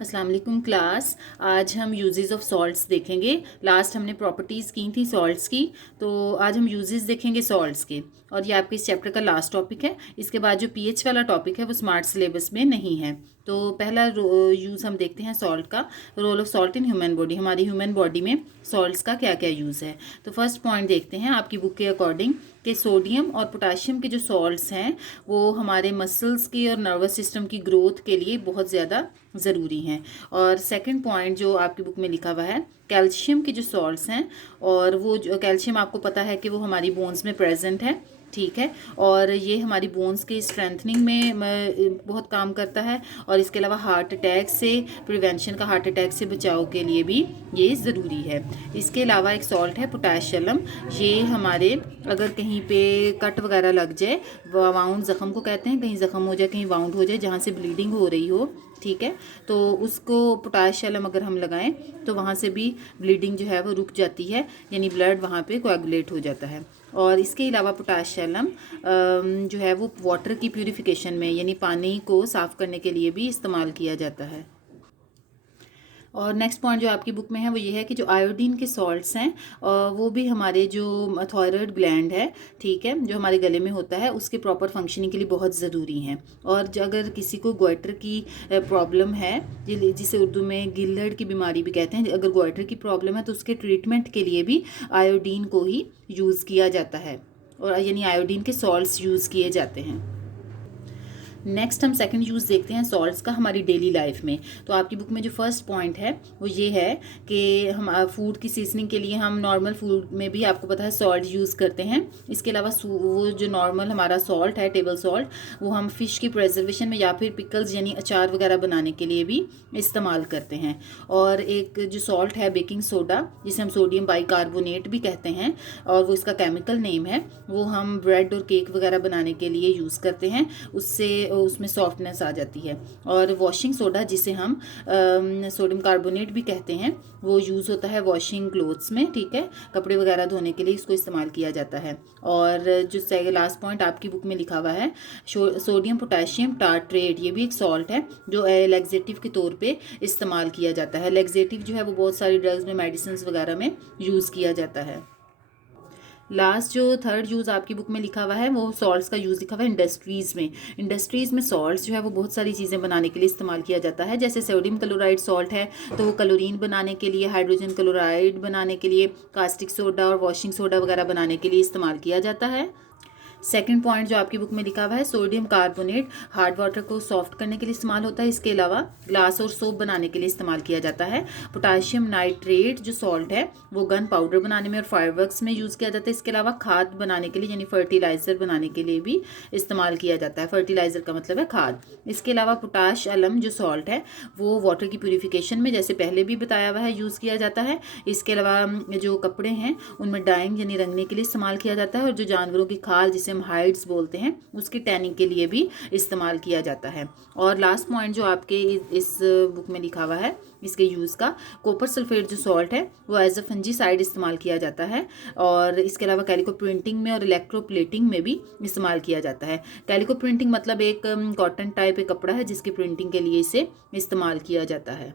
अस्सलाम वालेकुम क्लास। आज हम यूजेस ऑफ सॉल्ट्स देखेंगे। लास्ट हमने प्रॉपर्टीज़ की थी सॉल्ट्स की, तो आज हम यूजेस देखेंगे सॉल्ट्स के, और ये आपके इस चैप्टर का लास्ट टॉपिक है। इसके बाद जो पीएच वाला टॉपिक है वो स्मार्ट सिलेबस में नहीं है। तो पहला यूज़ हम देखते हैं सॉल्ट का। Role of salt in human body, हमारी ह्यूमन बॉडी में सॉल्ट्स का क्या क्या यूज़ है। तो फर्स्ट पॉइंट देखते हैं आपकी बुक के अकॉर्डिंग कि सोडियम और पोटाशियम के जो सॉल्ट्स हैं वो हमारे मसल्स की और नर्वस सिस्टम की ग्रोथ के लिए बहुत ज़्यादा ज़रूरी हैं। और सेकंड पॉइंट जो आपकी बुक में लिखा हुआ है, कैल्शियम के जो सॉल्ट्स हैं, और वो जो कैल्शियम आपको पता है कि वो हमारी बोन्स में प्रेजेंट है, ठीक है, और ये हमारी बोन्स के स्ट्रेंथनिंग में बहुत काम करता है। और इसके अलावा हार्ट अटैक से प्रिवेंशन का, हार्ट अटैक से बचाव के लिए भी ये ज़रूरी है। इसके अलावा एक सॉल्ट है पोटाशियम, ये हमारे अगर कहीं पे कट वगैरह लग जाए, वाउंड ज़ख़म को कहते हैं, कहीं ज़ख़म हो जाए, कहीं वाउंड हो जाए जहाँ से ब्लीडिंग हो रही हो, ठीक है, तो उसको पोटाशियम अगर हम लगाएं तो वहाँ से भी ब्लीडिंग जो है वो रुक जाती है, यानी ब्लड वहाँ पे कोएगुलेट हो जाता है। और इसके अलावा पोटाशियम जो है वो वाटर की प्यूरिफिकेशन में, यानी पानी को साफ़ करने के लिए भी इस्तेमाल किया जाता है। और नेक्स्ट पॉइंट जो आपकी बुक में है वो ये है कि जो आयोडीन के सॉल्ट्स हैं वो भी हमारे जो थायराइड ग्लैंड है, ठीक है, जो हमारे गले में होता है, उसके प्रॉपर फंक्शनिंग के लिए बहुत ज़रूरी हैं। और अगर किसी को गोइटर की प्रॉब्लम है, जिसे उर्दू में गिल्हड़ की बीमारी भी कहते हैं, अगर गोइटर की प्रॉब्लम है तो उसके ट्रीटमेंट के लिए भी आयोडीन को ही यूज़ किया जाता है, और यानी आयोडीन के सॉल्ट्स यूज़ किए जाते हैं। नेक्स्ट हम सेकंड यूज़ देखते हैं सॉल्ट्स का हमारी डेली लाइफ में। तो आपकी बुक में जो फर्स्ट पॉइंट है वो ये है कि हम फूड की सीजनिंग के लिए हम नॉर्मल फूड में भी आपको पता है सॉल्ट यूज़ करते हैं। इसके अलावा वो जो नॉर्मल हमारा सॉल्ट है, टेबल सॉल्ट, वो हम फिश की प्रिजर्वेशन में या फिर पिकल्स यानी अचार वगैरह बनाने के लिए भी इस्तेमाल करते हैं। और एक जो सॉल्ट है बेकिंग सोडा, जिसे हम सोडियम बाइकार्बोनेट भी कहते हैं, और वो इसका केमिकल नेम है, वो हम ब्रेड और केक वगैरह बनाने के लिए यूज़ करते हैं, उससे उसमें सॉफ्टनेस आ जाती है। और वॉशिंग सोडा, जिसे हम सोडियम कार्बोनेट भी कहते हैं, वो यूज़ होता है वॉशिंग क्लोथ्स में, ठीक है, कपड़े वगैरह धोने के लिए इसको इस्तेमाल किया जाता है। और जो लास्ट पॉइंट आपकी बुक में लिखा हुआ है, सोडियम पोटेशियम टार्ट्रेट, ये भी एक सॉल्ट है जो लैक्सेटिव के तौर पे इस्तेमाल किया जाता है। लैक्सेटिव जो है वो बहुत सारी ड्रग्स में, मेडिसिन वगैरह में यूज़ किया जाता है। लास्ट जो थर्ड यूज़ आपकी बुक में लिखा हुआ है वो सॉल्ट्स का यूज़ लिखा हुआ है इंडस्ट्रीज़ में। इंडस्ट्रीज़ में सॉल्ट्स जो है वो बहुत सारी चीज़ें बनाने के लिए इस्तेमाल किया जाता है। जैसे सोडियम क्लोराइड सॉल्ट है तो वो क्लोरीन बनाने के लिए, हाइड्रोजन क्लोराइड बनाने के लिए, कास्टिक सोडा और वॉशिंग सोडा वगैरह बनाने के लिए इस्तेमाल किया जाता है। सेकंड पॉइंट जो आपकी बुक में लिखा हुआ है, सोडियम कार्बोनेट हार्ड वाटर को सॉफ्ट करने के लिए इस्तेमाल होता है। इसके अलावा ग्लास और सोप बनाने के लिए इस्तेमाल किया जाता है। पोटाशियम नाइट्रेट जो सॉल्ट है वो गन पाउडर बनाने में और फायरवर्क्स में यूज़ किया जाता है। इसके अलावा खाद बनाने के लिए, यानी फर्टिलाइज़र बनाने के लिए भी इस्तेमाल किया जाता है। फर्टिलाइज़र का मतलब है खाद। इसके अलावा पोटाश अलम जो सॉल्ट है वो वाटर की प्यूरिफिकेशन में, जैसे पहले भी बताया हुआ है, यूज़ किया जाता है। इसके अलावा जो कपड़े हैं उनमें डाइंग यानी रंगने के लिए इस्तेमाल किया जाता है। और जो जानवरों की खाल, जिसे हम हाइड्स बोलते हैं, उसकी टैनिंग के लिए भी इस्तेमाल किया जाता है। और लास्ट पॉइंट जो आपके इस बुक में लिखा हुआ है इसके यूज़ का, कॉपर सल्फेट जो सॉल्ट है वो एज अ फंजीसाइड इस्तेमाल किया जाता है। और इसके अलावा कैलिको प्रिंटिंग में और इलेक्ट्रोप्लेटिंग में भी इस्तेमाल किया जाता है। कैलिको प्रिंटिंग मतलब एक कॉटन टाइप एक कपड़ा है जिसकी प्रिंटिंग के लिए इसे इस्तेमाल किया जाता है।